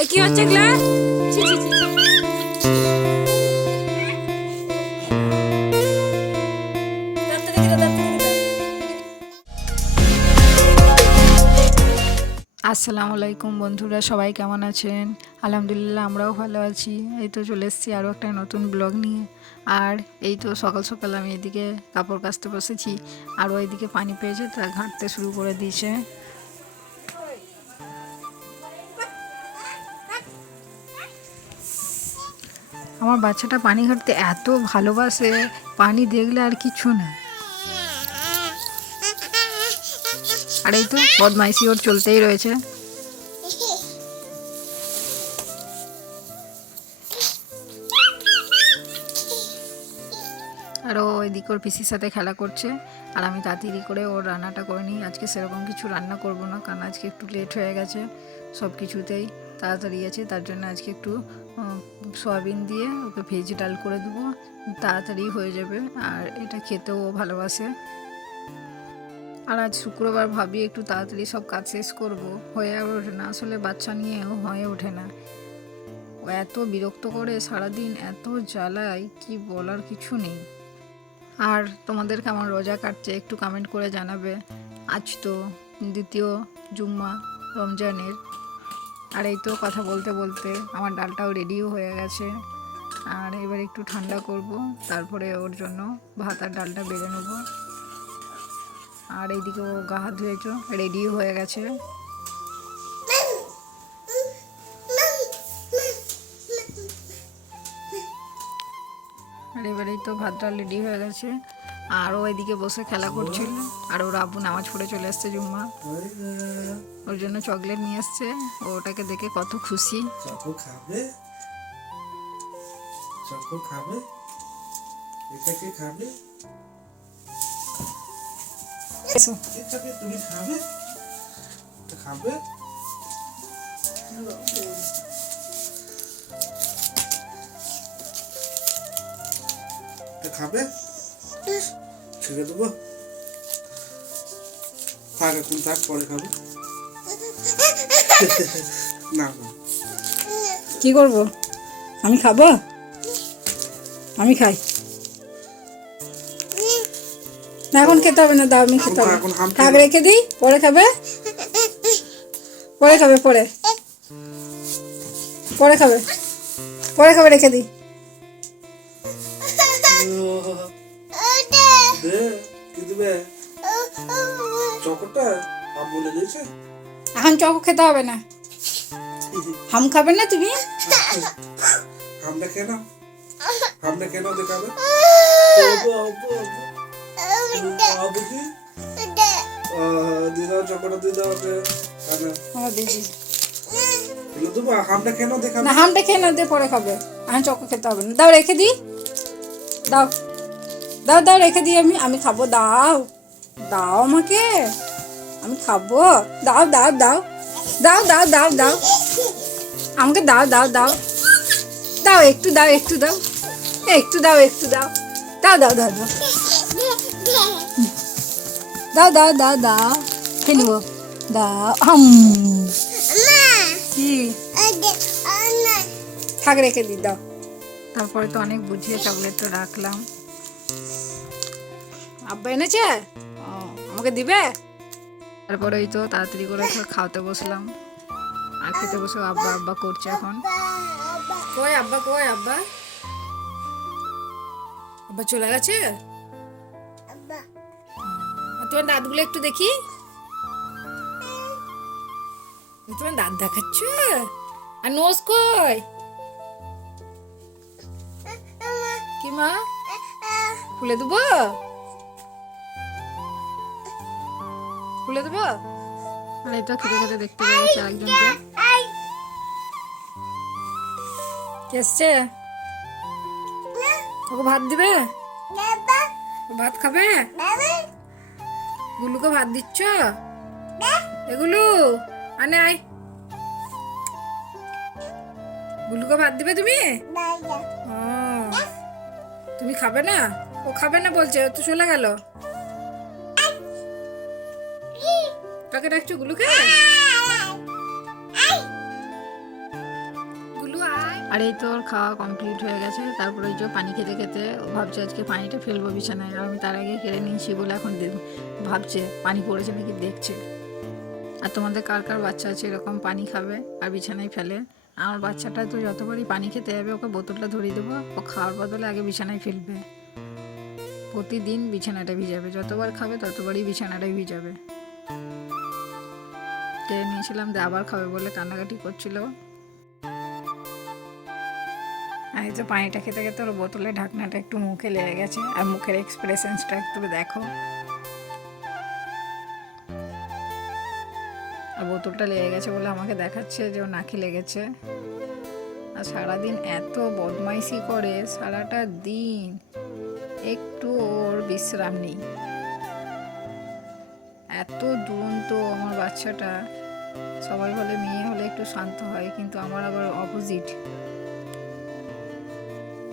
এ কি হচ্ছে এগুলা? ছি, ছি, ছি, ছি। তাড়াতাড়ি দিলো, তাড়াতাড়ি দিলো। আসসালামু আলাইকুম বন্ধুরা, সবাই কেমন আছেন? আলহামদুলিল্লাহ আমরাও ভালো আছি। এই তো চলে এসেছি আরও একটা নতুন ব্লগ নিয়ে। আর এই তো সকাল সকাল আমি এদিকে কাপড় কাচতে বসেছি, আর ওইদিকে পানি পেয়েছে, তা ঘাঁটতে শুরু করে দিয়েছে। আমার বাচ্চাটা পানি ঘাঁটতে এত ভালোবাসে, পানি দেখলে আর কিছু না। আর এই তো বদমাইশি ওর চলতেই রয়েছে। আর ও এদিকে ওর পিসির সাথে খেলা করছে, আর আমি তাড়াতাড়ি করে ওর রান্নাটা করে নিই। আজকে সেরকম কিছু রান্না করব না, কারণ আজকে একটু লেট হয়ে গেছে, সব কিছুতেই তাড়াতাড়ি আছে। তার জন্য আজকে একটু সয়াবিন দিয়ে ওকে ভেজ ডাল করে দেবো, তাড়াতাড়ি হয়ে যাবে। আর এটা খেতেও ও ভালোবাসে। আর আজ শুক্রবার, ভাবি একটু তাড়াতাড়ি সব কাজ শেষ করবো, হয়ে আর ওঠে না। আসলে বাচ্চা নিয়েও হয়ে ওঠে না, ও এত বিরক্ত করে সারাদিন, এত জ্বালায় কি বলার কিছু নেই। আর তোমাদের কেমন রোজা কাটছে একটু কমেন্ট করে জানাবে। আজ তো দ্বিতীয় জুম্মা রমজানের। আর এই তো কথা বলতে বলতে আমার ডালটাও রেডিও হয়ে গেছে। আর এবার একটু ঠান্ডা করব, তারপরে ওর জন্য ভাত আর ডালটা বেড়ে নেব। আর এইদিকে ও গা হাত ধুয়েছ, রেডিও হয়ে গেছে। আর এবারেই তো ভাত ডাল রেডি হয়ে গেছে। আর ও এদিকে বসে খেলা করছিল, আর ওর আব্বু নামাজ পড়ে চলে আসছে জুম্মা, ওর জন্য চকলেট নিয়ে আসছে। ওটাকে দেখে কত খুশি। খাবে, খাবে, এটাকে খাবে, এটাকে তুমি খাবে, খাবে, খাবে, ছেড়ে দেবো, থাক এখন, থাক, পরে খাবে। না কি করব? আমি খাবো, আমি খাই না, এখন খেতে হবে না, দাও, আমি খেতে হবে। থাক, রেখে দিই, পরে খাবে, পরে খাবে, পরে পরে খাবে, পরে খাবে, রেখে দিই। চকটা বলে দিয়েছে, এখন চকো খেতে হবে না। হাম খাবে না তুমি? হামটা খেয়ে নাও, হামটা খেয়ে নাও, দেখাবে। দিদাও চকটা, দিদাও ওকে, হামটা খেয়ে নাও, দেখাবে। না, হামটা খেয়ে না, দিয়ে পরে খাবে। এখন চকো খেতে হবে না, দাও, রেখে দিই, দাও, দাও, দাও, রেখে দিই, আমি খাবো, দাও, দাও আমাকে, আমি খাবো, দাও, দাও, দাও, দাও, দাও, দাও, দাও, আমাকে দাও, দাও, দাও, দাও, একটু দাও, একটু দাও, একটু দাও, একটু দাও, দাও, দাও, দাও, দাও, দাও, দাও, দাও, দাও, খেয়ে নিবো, দাও। কি থাক, রেখে দিই, দাও। তারপরে তো অনেক বুঝিয়ে চকলেট তো রাখলাম। আব্বা এনেছে, আমাকে দিবে। তারপরে এই তো তাড়াতাড়ি করে খাওয়াতে বসলাম, আর খেতে বসে আব্বা আব্বা করছে এখন। কই আব্বা, কই আব্বা? আব্বা চলে গেছে। তোমার দাঁতগুলো একটু দেখি, তোমার দাঁত দেখাচ্ছ, আর নোজ কই? কি মা, খুলে দেবো, খুলে দেবো? আর এটা খেতে খেতে দেখতে পেয়েছে একজনকে, কে এসছে? ওকে ভাত দিবে, ভাত খাবে? গুলুকে ভাত দিচ্ছ? এগুলো আনে, আয়, গুলুকে ভাত দিবে তুমি? তুমি খাবে না? ও খাবে না বলছে, ও তো চলে গেল। কাকে ডাকছো, গুলুকে? আর এই তো ওর খাওয়া কমপ্লিট হয়ে গেছে। তারপরে ওই যে পানি খেতে খেতে ও ভাবছে আজকে পানিটা ফেলবো বিছানায়, আর আমি তার আগে কেড়ে নিয়েছি বলে এখন ভাবছে পানি পড়েছে নাকি দেখছে। আর তোমাদের কার কার বাচ্চা আছে এরকম পানি খাবে আর বিছানায় ফেলে? আমার বাচ্চাটা তো যতবারই পানি খেতে যাবে ওকে বোতলটা ধরিয়ে দেবো, ও খাওয়ার বদলে আগে বিছানায় ফেলবে। প্রতিদিন বিছানাটা ভিজাবে, যতবার খাবে ততবারই বিছানাটাই ভিজাবে। কেড়ে নিয়েছিলাম দিয়ে আবার খাবে বলে কান্নাকাটি করছিল। আর এই যে পানিটা খেতে খেতে ওর বোতলের ঢাকনাটা একটু মুখে লেগে গেছে, আর মুখের এক্সপ্রেশনসটা একটু দেখো। আর বোতলটা লেগে গেছে বলে আমাকে দেখাচ্ছে যে ও নাকি লেগেছে। আর সারাদিন এত বদমাইশি করে, সারাটা দিন একটু ওর বিশ্রাম নেই। এত দুরন্ত আমার বাচ্চাটা। সবাই বলে মেয়ে হলে একটু শান্ত হয়, কিন্তু আমার আবার অপোজিট।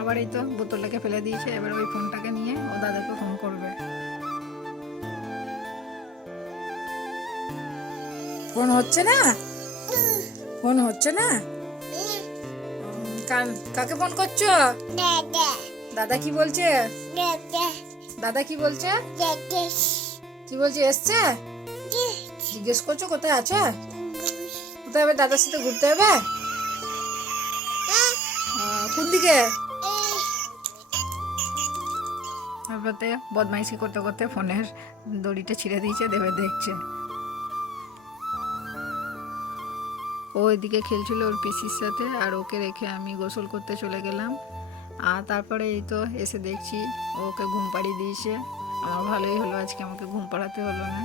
আবার এই তো বোতলটাকে ফেলে দিয়েছে, এবার ওই ফোনটাকে নিয়ে ও দাদাকে ফোন করবে। ফোন হচ্ছে না? ফোন হচ্ছে না? কাকে ফোন করছো? দাদা কি বলছে? দাদা কি বলছে? কি বলছে? এসছে? জিজ্ঞেস করছো কোথায় আছে? কোথায় হবে? দাদার সাথে ঘুরতে হবে? কোন দিকে? তারপরে বদমাইশি করতে করতে ফোনের দড়িটা ছিঁড়ে দিয়েছে, দেবে দেখছে। ও এদিকে খেলছিল ওর পিসির সাথে, আর ওকে রেখে আমি গোসল করতে চলে গেলাম। আর তারপরে এই তো এসে দেখছি ওকে ঘুম পাড়িয়ে দিয়েছে। আমার ভালোই হলো, আজকে আমাকে ঘুম পাড়াতে হলো না।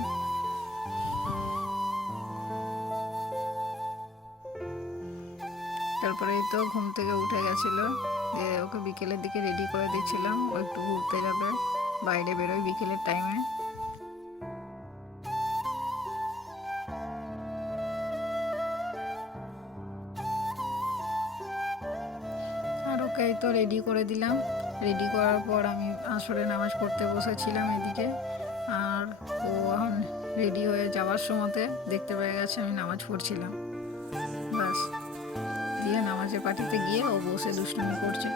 তারপরে এই তো ঘুম থেকে উঠে গেছিলো, দিয়ে ওকে বিকেলের দিকে রেডি করে দিচ্ছিলাম, ও একটু ঘুরতে যাবে, বাইরে বেরোয় বিকেলের টাইমে। আর ওকে তো রেডি করে দিলাম। রেডি করার পর আমি আসরে নামাজ পড়তে বসেছিলাম এদিকে। আর ও এখন রেডি হয়ে যাওয়ার সময়তে দেখতে পেয়ে গেছে আমি নামাজ পড়ছিলাম। বাস, দিয়ে নামাজের পার্টিতে গিয়ে ও বসে দুষ্টুমি করছে।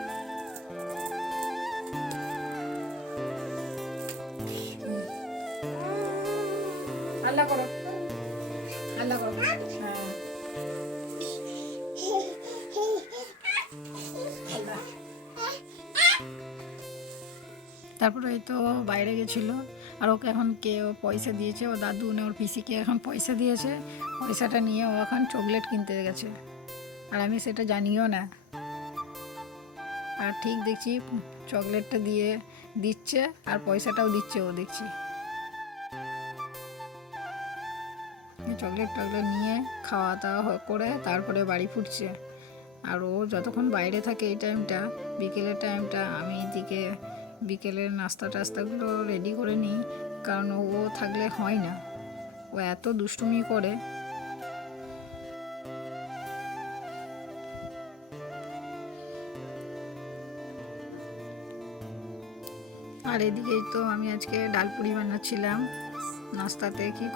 আল্লাহ করো, আল্লাহ করো। হ্যাঁ, তারপরে এই তো বাইরে গেছিলো। আর ওকে এখন কে ও পয়সা দিয়েছে, ও দাদু না ওর পিসিকে এখন পয়সা দিয়েছে। পয়সাটা নিয়ে ও এখন চকলেট কিনতে গেছে, আর আমি সেটা জানিও না। আর ঠিক দেখছি চকলেটটা দিয়ে দিচ্ছে আর পয়সাটাও দিচ্ছে ও, দেখছি চকলেট টকলেট নিয়ে খাওয়া দাওয়া করে তারপরে বাড়ি ফিরছে। আর ও যতক্ষণ বাইরে থাকে এই টাইমটা, বিকেলের টাইমটা, আমি এদিকে বিকেলের নাস্তা টাস্তাগুলো রেডি করে নিই, কারণ ও থাকলে হয় না, ও এত দুষ্টুমি করে। আর এদিকেই তো আমি আজকে ডালপুরি বানাচ্ছিলাম নাস্তাতে। কি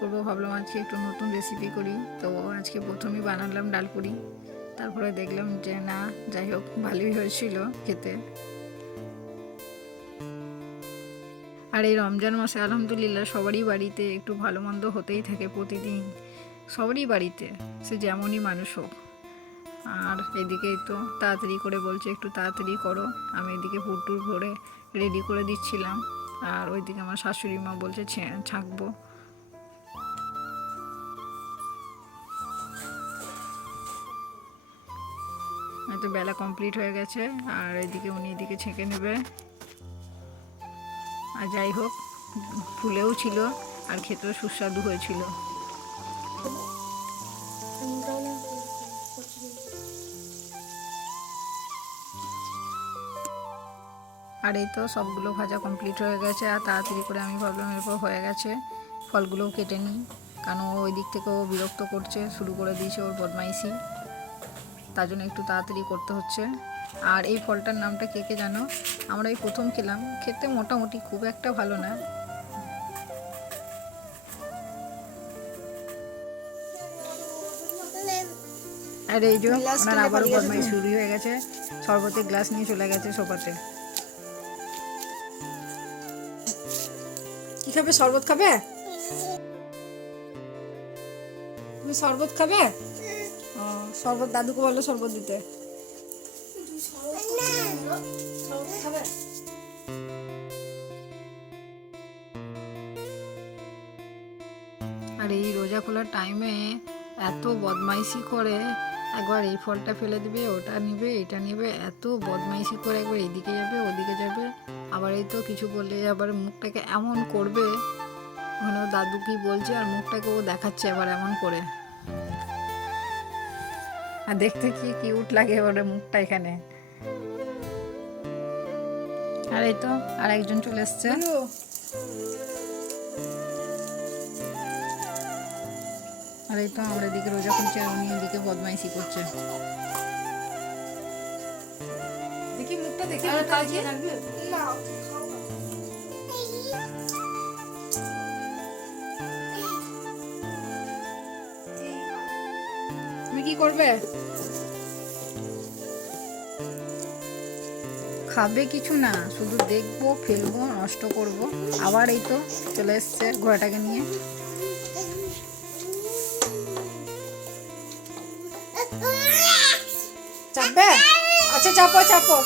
করব ভাবলাম আজকে একটু নতুন রেসিপি করি, তো আজকে প্রথমেই বানালাম ডালপুরি। তারপরে দেখলাম যে না, যাই হোক ভালোই হয়েছিল খেতে। আর এই রমজান মাসে আলহামদুলিল্লাহ সবারই বাড়িতে একটু ভালো মন্দ হতেই থাকে প্রতিদিন, সবারই বাড়িতে, সে যেমনই মানুষ হোক। আর এদিকে তো তাড়াতাড়ি করে বলছে একটু তাড়াতাড়ি করো, আমি এদিকে পুটুর ভরে রেডি করে দিচ্ছিলাম। আর ওইদিকে আমার শাশুড়ি মা বলছে ছাঁকবো। তো বেলা কমপ্লিট হয়ে গেছে, আর এদিকে উনি এদিকে ছেঁকে নেবে। আর যাই হোক ফুলেও ছিল আর খেতেও সুস্বাদু হয়েছিল। আর এই তো সবগুলো ভাজা কমপ্লিট হয়ে গেছে, আর তাড়াতাড়ি করে আমি ভাবলাম এরপর হয়ে গেছে ফলগুলোও কেটে নিই, কারণ ওই দিক থেকে ও বিরক্ত করছে, শুরু করে দিয়েছে ওর বদমাইশি, তার জন্য একটু তাড়াতাড়ি করতে হচ্ছে। আর এই ফলটার নামটা কে কে জানো? আমরা এই প্রথম খেলাম, খেতে মোটামুটি খুব একটা ভালো না। আর এই যে গ্লাস ওনার কিনে আবার পালিয়ে গেছে বদমাই তো। শুরু হয়ে গেছে, শরবতের গ্লাস নিয়ে চলে গেছে সোফাতে। কি খাবে? শরবত খাবে? তুমি শরবত খাবে? ও, শরবত দাদুকে বলো শরবত দিতে। শরবত খাবে? আর এই রোজা খোলার টাইমে এত বদমাইশি করে, একবার এই ফলটা ফেলে দিবে, ওটা নিবে, এটা নিবে, এত বদমাইশি করে একবার এইদিকে যাবে ওদিকে যাবে, আবার এই তো কিছু বললে আবার মুখটাকে এমন করবে, ওখানে ওর দাদু কি বলছে আর মুখটাকে ও দেখাচ্ছে আবার এমন করে। আর দেখতে কি কিউট লাগে ওর মুখটা এখানে। আর এই তো আর একজন চলে এসছে। বলো। আর এই তো আমরা এদিকে রোজা করছি আর উনি এদিকে বদমাইশি করছে। দেখি মুখটা দেখি। মুখটা দেখি। না। তুমি কি করবে? খাবে কিছু না, শুধু দেখবো, ফেলবো, নষ্ট করব। আবার এই তো চলে এসছে ঘোড়াটাকে নিয়ে। চাপবে? আচ্ছা চাপো চাপো।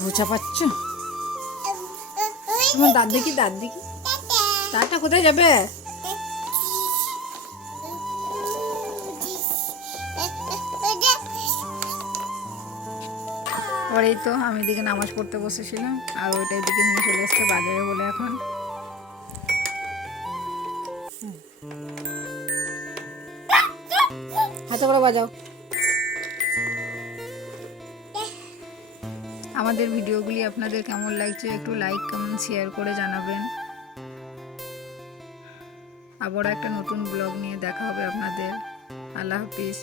বোঝা পাচ্ছ? তোমার দাঁত দেখি, দাঁত দেখি। দাঁতটা কোথায় যাবে? আর এই তো আমি এদিকে নামাজ পড়তে বসেছিলাম আর ওইটা এদিকে নিয়ে চলে এসছে বাজারে বলে এখন। হাতে করে বাজাও। আমাদের ভিডিওগুলি আপনাদের কেমন লাগছে একটু লাইক কমেন্ট শেয়ার করে জানাবেন। আবার একটা নতুন ব্লগ নিয়ে দেখা হবে আপনাদের। আল্লাহ হাফিজ।